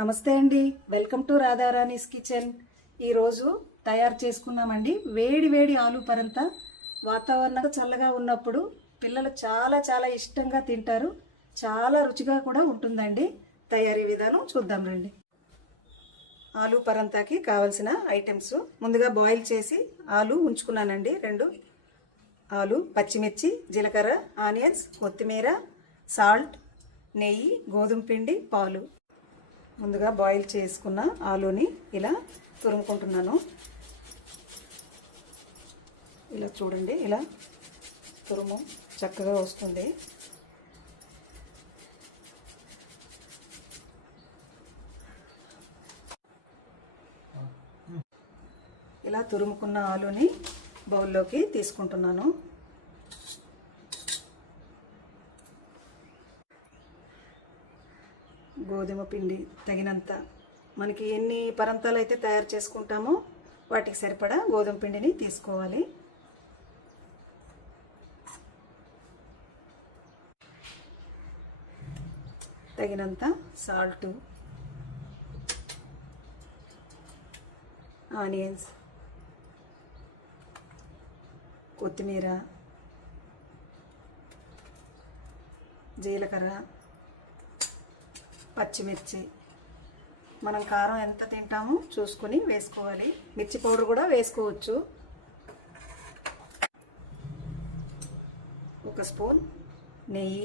నమస్తే అండి, welcome to రాధారాణీస్ kitchen. ఈరోజు తయారు చేసుకున్నామండి వేడి వేడి ఆలు పరంత. వాతావరణం చల్లగా ఉన్నప్పుడు పిల్లలు చాలా చాలా ఇష్టంగా తింటారు. చాలా రుచిగా కూడా ఉంటుందండి. తయారీ విధానం చూద్దాం రండి. ఆలు పరంతాకి కావలసిన ఐటమ్స్ ముందుగా బాయిల్ చేసి ఆలు ఉంచుకున్నానండి. 2 ఆలు, పచ్చిమిర్చి, జీలకర్ర, ఆనియన్స్, కొత్తిమీర, సాల్ట్, నెయ్యి, గోధుమ పిండి, పాలు. ముందుగా బాయిల్ చేసుకున్న ఆలూని ఇలా తురుముకుంటున్నాను. ఇలా చూడండి, ఇలా తురుము చక్కగా వస్తుంది. ఇలా తురుముకున్న ఆలూని బౌల్లోకి తీసుకుంటున్నాను. గోధుమ పిండి తగినంత, మనకి ఎన్ని పరంతాలు అయితే తయారు చేసుకుంటామో వాటికి సరిపడా గోధుమ పిండిని తీసుకోవాలి. తగినంత సాల్టు, ఆనియన్స్, కొత్తిమీర, జీలకర్ర, పచ్చిమిర్చి. మనం కారం ఎంత తింటామో చూసుకొని వేసుకోవాలి. మిర్చి పౌడర్ కూడా వేసుకోవచ్చు. 1 స్పూన్ నెయ్యి,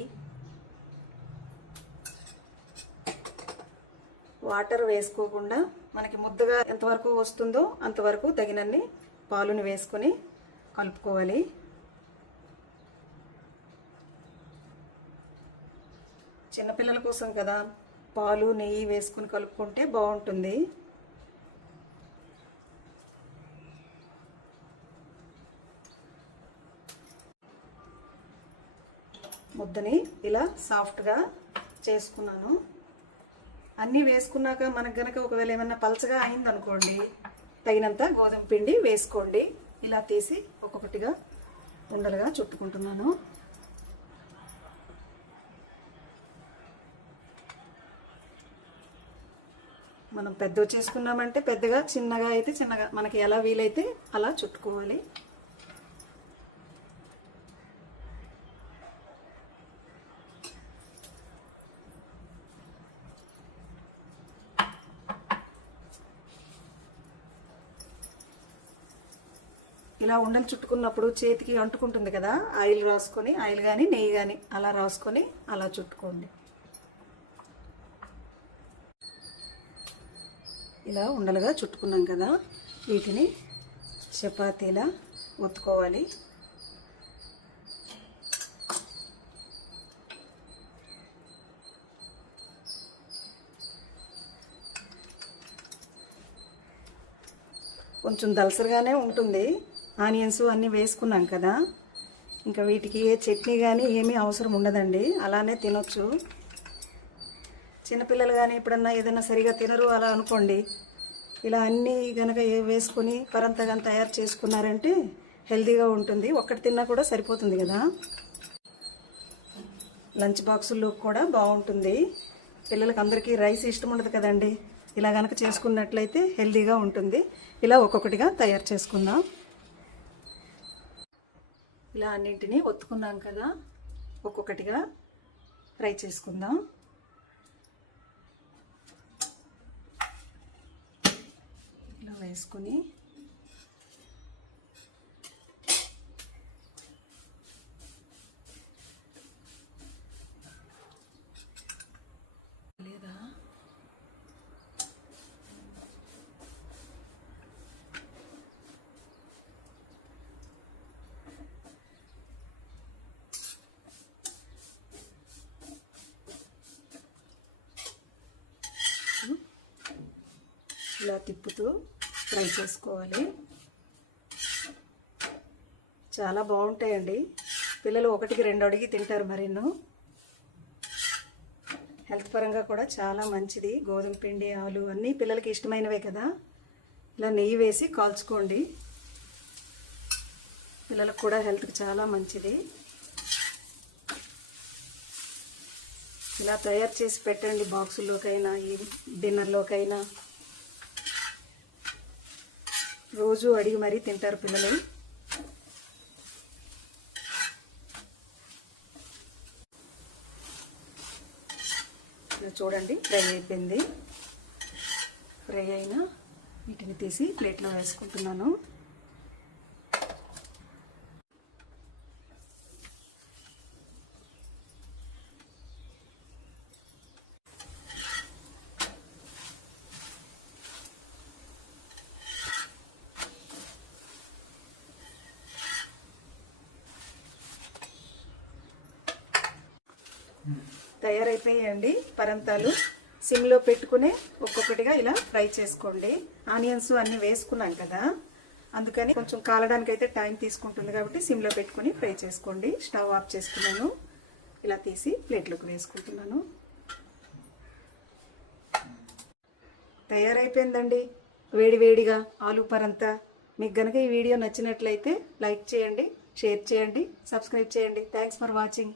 వాటర్ వేసుకోకుండా మనకి ముద్దగా ఎంతవరకు వస్తుందో అంతవరకు తగినన్ని పాలుని వేసుకొని కలుపుకోవాలి. చిన్నపిల్లల కోసం కదా, పాలు నెయ్యి వేసుకుని కలుపుకుంటే బాగుంటుంది. ముద్దని ఇలా సాఫ్ట్గా చేసుకున్నాను. అన్నీ వేసుకున్నాక మనకు గనక ఒకవేళ ఏమన్నా పలచగా అయిందనుకోండి, తగినంత గోధుమ పిండి వేసుకోండి. ఇలా తీసి ఒక్కొక్కటిగా ఉండలుగా చుట్టుకుంటున్నాను. మనం పెద్దవి చేసుకున్నామంటే పెద్దగా, చిన్నగా అయితే చిన్నగా, మనకి ఎలా వీలైతే అలా చుట్టుకోవాలి. ఇలా ఉండలు చుట్టుకున్నప్పుడు చేతికి అంటుకుంటుంది కదా, ఆయిల్ రాసుకొని, ఆయిల్ కానీ నెయ్యి కానీ అలా రాసుకొని అలా చుట్టుకోండి. ఇలా ఉండలుగా చుట్టుకున్నాం కదా, వీటిని చపాతీలా ఒత్తుకోవాలి. కొంచెం దలసరిగానే ఉంటుంది. ఆనియన్స్ అన్నీ వేసుకున్నాం కదా, ఇంకా వీటికి ఏ చట్నీ కానీ ఏమీ అవసరం ఉండదండి. అలానే తినొచ్చు. చిన్నపిల్లలు కానీ ఎప్పుడన్నా ఏదైనా సరిగా తినరు అలా అనుకోండి, ఇలా అన్నీ కనుక వేసుకొని పరంతగా తయారు చేసుకున్నారంటే హెల్తీగా ఉంటుంది. ఒక్కటి తిన్నా కూడా సరిపోతుంది కదా. లంచ్ బాక్సుల్లో కూడా బాగుంటుంది. పిల్లలకి అందరికీ రైస్ ఇష్టం ఉండదు కదండి. ఇలా కనుక చేసుకున్నట్లయితే హెల్తీగా ఉంటుంది. ఇలా ఒక్కొక్కటిగా తయారు చేసుకుందాం. ఇలా అన్నింటినీ ఒత్తుకున్నాం కదా, ఒక్కొక్కటిగా ఫ్రై చేసుకుందాం. వేసుకొని లేదా ఇలా తిప్పుతూ ఫ్రై చేసుకోవాలి. చాలా బాగుంటాయండి. పిల్లలు 1కి 2 అడిగి తింటారు. మరిన్నో హెల్త్ పరంగా కూడా చాలా మంచిది. గోధుమ పిండి, ఆలు అన్నీ పిల్లలకి ఇష్టమైనవే కదా. ఇలా నెయ్యి వేసి కాల్చుకోండి. పిల్లలకు కూడా హెల్త్కి చాలా మంచిది. ఇలా తయారు చేసి పెట్టండి, బాక్సుల్లోకైనా ఈ డిన్నర్లోకైనా. రోజు అడిగి మరీ తింటారు పిల్లలు. చూడండి ఫ్రై అయిపోయింది. ఫ్రై అయినా వీటిని తీసి ప్లేట్లో వేసుకుంటున్నాను. తయారైపోయాయండి పరంతాలు. సిమ్లో పెట్టుకుని ఒక్కొక్కటిగా ఇలా ఫ్రై చేసుకోండి. ఆనియన్స్ అన్నీ వేసుకున్నాం కదా, అందుకని కొంచెం కాలడానికి అయితే టైం తీసుకుంటుంది కాబట్టి సిమ్లో పెట్టుకుని ఫ్రై చేసుకోండి. స్టవ్ ఆఫ్ చేసుకున్నాను. ఇలా తీసి ప్లేట్లోకి వేసుకుంటున్నాను. తయారైపోయిందండి వేడి వేడిగా ఆలు పరంతా. మీకు కనుక ఈ వీడియో నచ్చినట్లయితే లైక్ చేయండి, షేర్ చేయండి, సబ్స్క్రైబ్ చేయండి. Thanks for watching.